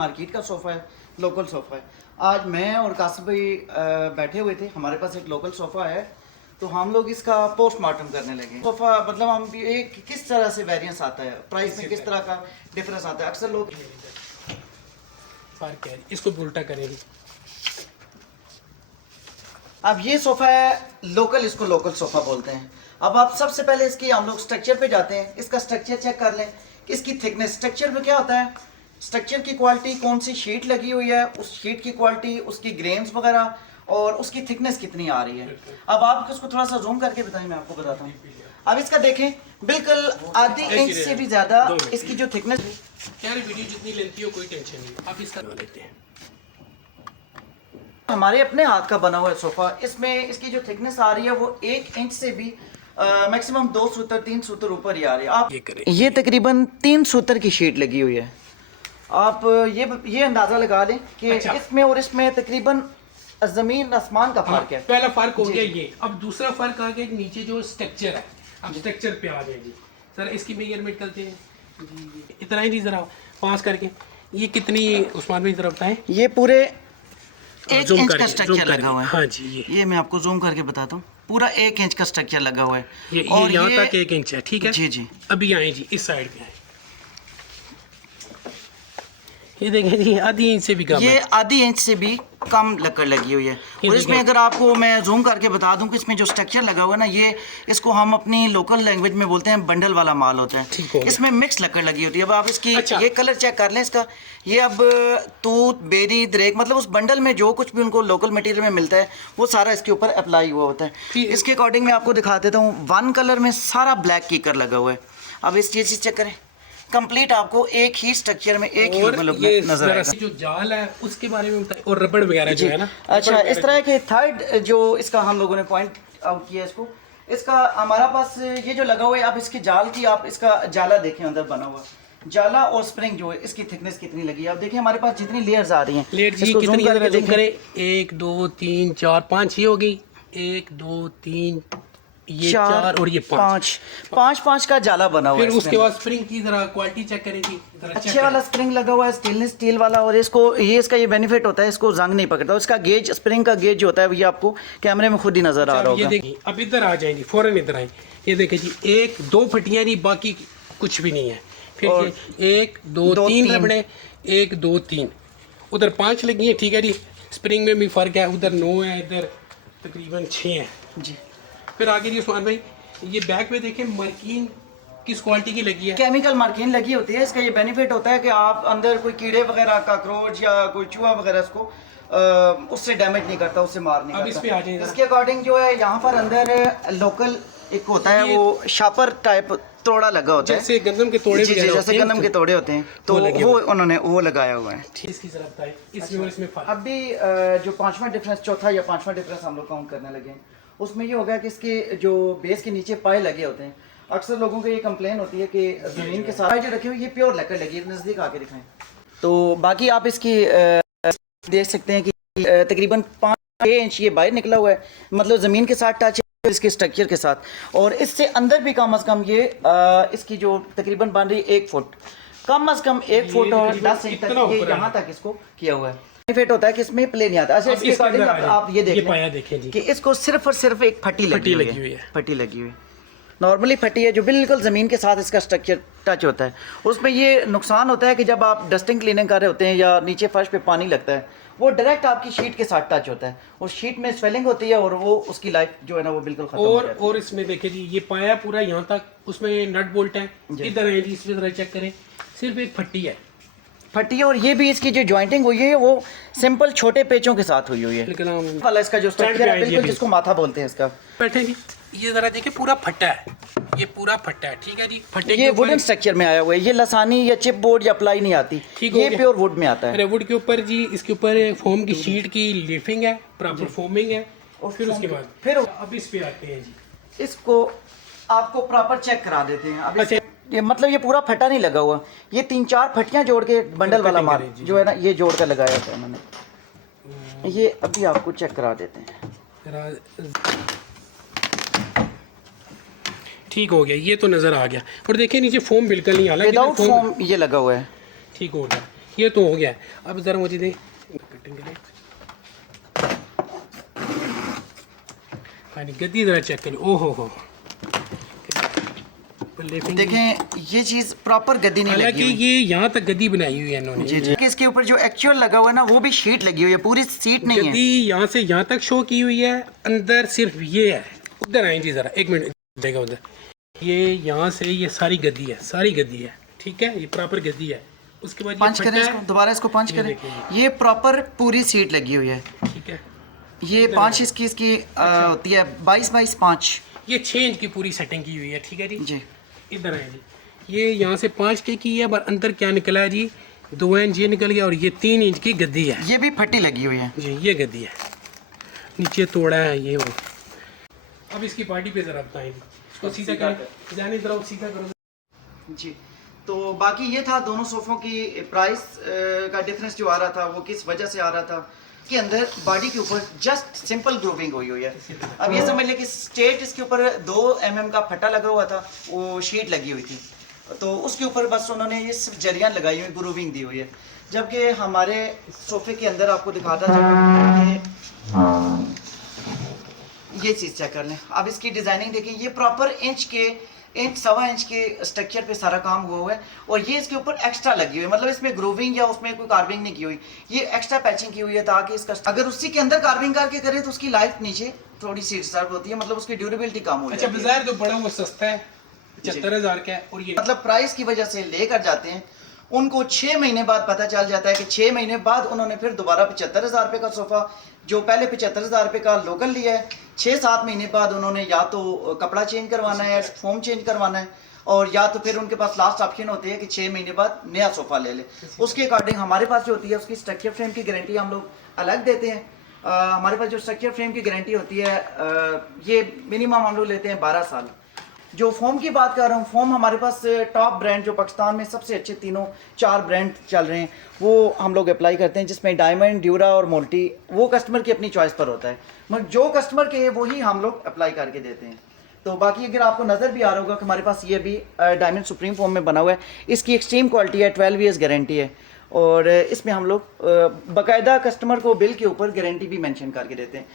Market का sofa है, local sofa है। आज मैं और कासिम भाई बैठे हुए थे, हमारे पास एक लोकल सोफ़ा है, तो हम लोग इसका पोस्टमार्टम करने लगे। सोफ़ा मतलब हम एक किस तरह से वेरिएंस आता है, प्राइस में किस तरह का डिफरेंस आता है। अक्सर लोग फर्क है, इसको उल्टा करेंगे। अब ये सोफ़ा है लोकल, इसको लोकल सोफ़ा बोलते हैं। अब आप सबसे पहले इसकी हम लोग स्ट्रक्चर पे जाते हैं, इसका स्ट्रक्चर चेक कर लें कि इसकी थिकनेस। स्ट्रक्चर में क्या होता है, स्ट्रक्चर की क्वालिटी, कौन सी शीट लगी हुई है, उस शीट की क्वालिटी, उसकी ग्रेन्स वगैरह और उसकी थिकनेस कितनी आ रही है। अब आप इसको थोड़ा सा जूम करके बताएं, मैं आपको बताता हूँ। अब इसका देखें, बिल्कुल आधी इंच से भी ज़्यादा इसकी जो थिकनेस। यार वीडियो जितनी लेंथी हो कोई टेंशन नहीं, आप इसका लेते हैं। हमारे अपने हाथ का बना हुआ है सोफ़ा, इसमें इसकी जो थिकनेस आ रही है वो 1 इंच से भी मैक्सिमम 2 सूतर 3 सूतर ऊपर ही आ रही है। आप ये तकरीबन 3 सूतर की शीट लगी हुई है। आप ये अंदाज़ा लगा लें कि अच्छा। इसमें और इसमें तकरीबन ज़मीन आसमान का फ़र्क है। पहला फर्क हो गया ये। अब दूसरा फर्क आ गया नीचे जो स्ट्रक्चर है। अब स्ट्रक्चर पे आ गए जी सर, इसकी मेजरमेंट करते हैं जी। इतना ही नहीं, जरा पास करके ये कितनी उस्मान भाई जरा बताएं। ये पूरे 1 जूम इंच का करके, स्ट्रक्चर लगा हुआ है। हाँ जी, ये मैं आपको जूम करके बताता हूँ, पूरा 1 इंच का स्ट्रक्चर लगा हुआ है। ये और यहाँ तक 1 इंच है, ठीक है जी जी। अभी आए जी इस साइड पे आए, ये देखें जी आधी इंच से भी कम ये है। आधी इंच से भी कम लकड़ लगी हुई है। और इसमें अगर आपको मैं जूम करके बता दूं कि इसमें जो स्ट्रक्चर लगा हुआ है ना, ये इसको हम अपनी लोकल लैंग्वेज में बोलते हैं बंडल वाला माल होता है। इसमें मिक्स लकड़ लगी होती है। अब आप इसकी ये कलर चेक कर लें इसका। ये अब तूत, बेरी, दरेक, मतलब उस बंडल में जो कुछ भी उनको लोकल मटेरियल में मिलता है वो सारा इसके ऊपर अप्लाई हुआ होता है। इसके अकॉर्डिंग मैं आपको दिखा देता हूँ, 1 कलर में सारा ब्लैक कीकर लगा हुआ है। अब इस चीज़ चेक करें, कंप्लीट आपको एक ही स्ट्रक्चर में एक ही लुक में नजर आएगा। जो जाल है उसके बारे में बताइए, और रबड़ वगैरह जो है ना। अच्छा, इस तरह के थर्ड जो इसका हम लोगों ने पॉइंट आउट किया इसको, इसका हमारा पास ये जो लगा हुआ है, आप इसके जाल की, आप इसका जाला देखें अंदर बना हुआ जाला और स्प्रिंग जो है, इसकी थिकनेस कितनी लगी है। आप देखिए हमारे पास जितनी लेयर्स आ रही हैं, लेयर जी कितनी करें, 1 2 3 4 5 ये हो गई, 1 2 3 ये 4 और ये 5 का जाला बना हुआ है। फिर उसके बाद स्प्रिंग की जरा क्वालिटी चेक करें जी, अच्छे वाला स्प्रिंग लगा हुआ है, स्टेनलेस स्टील वाला। और इसको ये इसका ये बेनिफिट होता है, इसको जंग नहीं पकड़ता। इसका गेज, स्प्रिंग का गेज जो होता है, ये आपको कैमरे में खुद ही नजर आ रहा होगा। ये देखिए, अब इधर आ जाएंगे, फौरन इधर आए, ये देखिए जी 1 2 फटियां नहीं, बाकी कुछ भी नहीं है। फिर 1 2 3 रबड़े, 1 2 3, उधर 5 लगी हैं, ठीक है जी। स्प्रिंग में भी फर्क है, उधर 9 है, इधर तकरीबन 6 है जी। फिर आगे जी उस्मान भाई, ये बैक में देखें मार्किन किस क्वालिटी की लगी है। केमिकल मार्किन लगी होती है। इसका ये बेनिफिट होता है कि आप अंदर कोई कीड़े वगैरह, काकरोच या कोई चूहा वगैरह इसको उससे डैमेज नहीं करता, उससे मार नहीं अब करता। इस पे आ जाइए। इसके अकॉर्डिंग जो है यहाँ पर अंदर लोकल एक होता है, वो शापर टाइप तोड़ा लगा होता है, जैसे गंदम के तोड़े, जैसे गंदम के तोड़े होते हैं, तो वो उन्होंने वो लगाया हुआ है। इसकी जरा बताइए इसमें और इसमें फर्क। अब भी जो 5वां डिफरेंस, चौथा या 5वां डिफरेंस हम लोग काउंट करने लगे हैं, उसमें ये होगा कि इसके जो बेस के नीचे पाए लगे होते हैं। अक्सर लोगों को ये कंप्लेन होती है कि ज़मीन के साथ जो रखे हुए, ये प्योर लकड़ लगी है। नज़दीक आके दिखाएं तो बाकी आप इसकी देख सकते हैं कि तकरीबन 5 इंच ये बाहर निकला हुआ है, मतलब ज़मीन के साथ टच है इसके स्ट्रक्चर के साथ। और इससे अंदर भी कम अज़ कम ये इसकी जो तकरीबन बन रही 1 फुट, कम अज़ कम 1 फुट और 10 इंच तक ये यहाँ तक इसको किया हुआ है। बेनिफिट होता है कि इसमें प्ले नहीं आता। अच्छा, इसके अकॉर्डिंग आप ये देखें कि इसको सिर्फ और सिर्फ एक फटी लगी हुई है। फटी लगी हुई है, नॉर्मली फटी है, जो बिल्कुल ज़मीन के साथ इसका स्ट्रक्चर टच होता है। उसमें ये नुकसान होता है कि जब आप डस्टिंग क्लीनिंग कर रहे होते हैं या नीचे फर्श पे पानी लगता है, वो डायरेक्ट आपकी शीट के साथ टच होता है, उस शीट में स्वेलिंग होती है और वो उसकी लाइफ जो है ना वो बिल्कुल खत्म हो जाती है। और इसमें देखिए जी, ये पाया पूरा यहाँ तक, उसमें नट बोल्ट है, इधर है जी, इसमें जरा चेक करें, सिर्फ एक फट्टी है। फटी है, और ये भी इसकी जो जॉइंटिंग हुई है वो सिंपल छोटे पेचों के साथ हुई है। वाला इसका जो स्ट्रक्चर है बिल्कुल, जिसको माथा बोलते हैं इसका। बैठे जी, ये जरा देखिए पूरा फटा है, ये पूरा फटा है, ठीक है जी। फटे ये वुडन स्ट्रक्चर में आया हुआ है, ये लसानी या चिप बोर्ड या अप्लाई नहीं आती, ये प्योर वुड में आता है। अरे वुड के ऊपर जी, इसके ऊपर फोम की शीट की लीफिंग है, प्रॉपर फोमिंग है। और फिर उसके बाद फिर अब इस पे आते हैं जी, इसको आपको प्रॉपर चेक करा देते हैं। अब ये मतलब ये पूरा फटा नहीं लगा हुआ, ये 3-4 फटियां जोड़ के बंडल वाला माल जो है ना, ये जोड़ कर लगाया था उन्होंने। ये अभी आपको चेक करा देते हैं। ठीक हो गया, ये तो नज़र आ गया। और देखिए नीचे फोम बिल्कुल नहीं, हालांकि विदाउट फोम ये लगा हुआ है। ठीक हो गया। ये तो हो गया है। अब ज़रा मुझे दें कटिंग करें। हाँ जी, गद्दी ज़रा चेक करें। ओहो हो, देखें ये चीज़ प्रॉपर गद्दी नहीं हालांकि लगी हुई। ये यहाँ तक गद्दी बनाई हुई है इन्होंने। जी जी, इसके ऊपर जो एक्चुअल लगा हुआ है ना वो भी शीट लगी हुई है, पूरी सीट नहीं है। गद्दी यहाँ से यहाँ तक शो की हुई है, अंदर सिर्फ ये है। उधर आए जी ज़रा, एक मिनट देगा उधर। ये यहाँ से ये सारी गद्दी है, सारी गद्दी है, ठीक है, ये प्रॉपर गद्दी है। उसके बाद पंच करें इसको, दोबारा इसको पंच करें। ये प्रॉपर पूरी सीट लगी हुई है, ठीक है। ये 5 इसकी होती है 22x5। ये 6 इंच की पूरी सेटिंग की हुई है, ठीक है जी। जी इधर है जी, ये यहाँ से 5 की है, पर अंदर क्या निकला है जी, 2 इंच ये निकल गया, और ये 3 इंच की गद्दी है। ये भी फटी लगी हुई है जी, ये गद्दी है, नीचे तोड़ा है ये वो। अब इसकी पार्टी पे ज़रा बताएं, इसको सीधा करें, जाने ज़रा सीधा करो जी। तो बाकी ये था दोनों सोफ़ों की प्राइस का डिफरेंस जो आ रहा था वो किस वजह से आ रहा था कि अंदर बॉडी के ऊपर जस्ट सिंपल ग्रूविंग हुई हुई है। अब ये समझ लें कि स्ट्रेट इसके ऊपर 2 mm का फटा लगा हुआ था, वो शीट लगी हुई थी, तो उसके ऊपर बस उन्होंने ये सिर्फ जरियाँ लगाई हुई, ग्रूविंग दी हुई है। जबकि हमारे सोफ़े के अंदर आपको दिखाता चलूँ ये चीज़ चेक कर लें। अब इसकी डिज़ाइनिंग देखें, ये प्रॉपर इंच सवा इंच के स्ट्रक्चर पे सारा काम हुआ है, और ये इसके ऊपर एक्स्ट्रा लगी हुई है, मतलब इसमें ग्रूविंग या उसमें कोई कार्विंग नहीं की हुई, ये एक्स्ट्रा पैचिंग की हुई है ताकि इसका अगर उसी के अंदर कार्विंग करके करें तो उसकी लाइफ नीचे थोड़ी सी डिस्टर्ब होती है, मतलब उसकी ड्यूरेबिलिटी कम हो जाती है। अच्छा, बाजार तो बड़ा वो सस्ता है, 75,000 का है, और ये मतलब प्राइस की वजह से लेकर जाते हैं, उनको 6 महीने बाद पता चल जाता है कि 6 महीने बाद उन्होंने फिर दोबारा 75,000 रुपये का सोफ़ा, जो पहले 75,000 रुपये का लोकल लिया है, 6-7 महीने बाद उन्होंने या तो कपड़ा चेंज करवाना है, फोम चेंज करवाना है, और या तो फिर उनके पास लास्ट ऑप्शन होती है कि 6 महीने बाद नया सोफ़ा ले ले। उसके अकॉर्डिंग हमारे पास जो होती है उसकी स्ट्रक्चर फ्रेम की गारंटी हम लोग अलग देते हैं। हमारे पास जो स्ट्रक्चर फ्रेम की गारंटी होती है ये मिनिमम हम लोग लेते हैं 12 साल। जो फोम की बात कर रहा हूँ, फोम हमारे पास टॉप ब्रांड जो पाकिस्तान में सबसे अच्छे 3-4 ब्रांड चल रहे हैं वो हम लोग अप्लाई करते हैं, जिसमें डायमंड, ड्यूरा और मोल्टी, वो कस्टमर की अपनी चॉइस पर होता है, मगर जो कस्टमर के वही हम लोग अप्लाई करके देते हैं। तो बाकी अगर आपको नज़र भी आ रहा होगा कि हमारे पास ये भी डायमंड सुप्रीम फोम में बना हुआ है, इसकी एक्सट्रीम क्वालिटी है, 12 ईयर्स गारंटी है, और इसमें हम लोग बाकायदा कस्टमर को बिल के ऊपर गारंटी भी मेंशन करके देते हैं।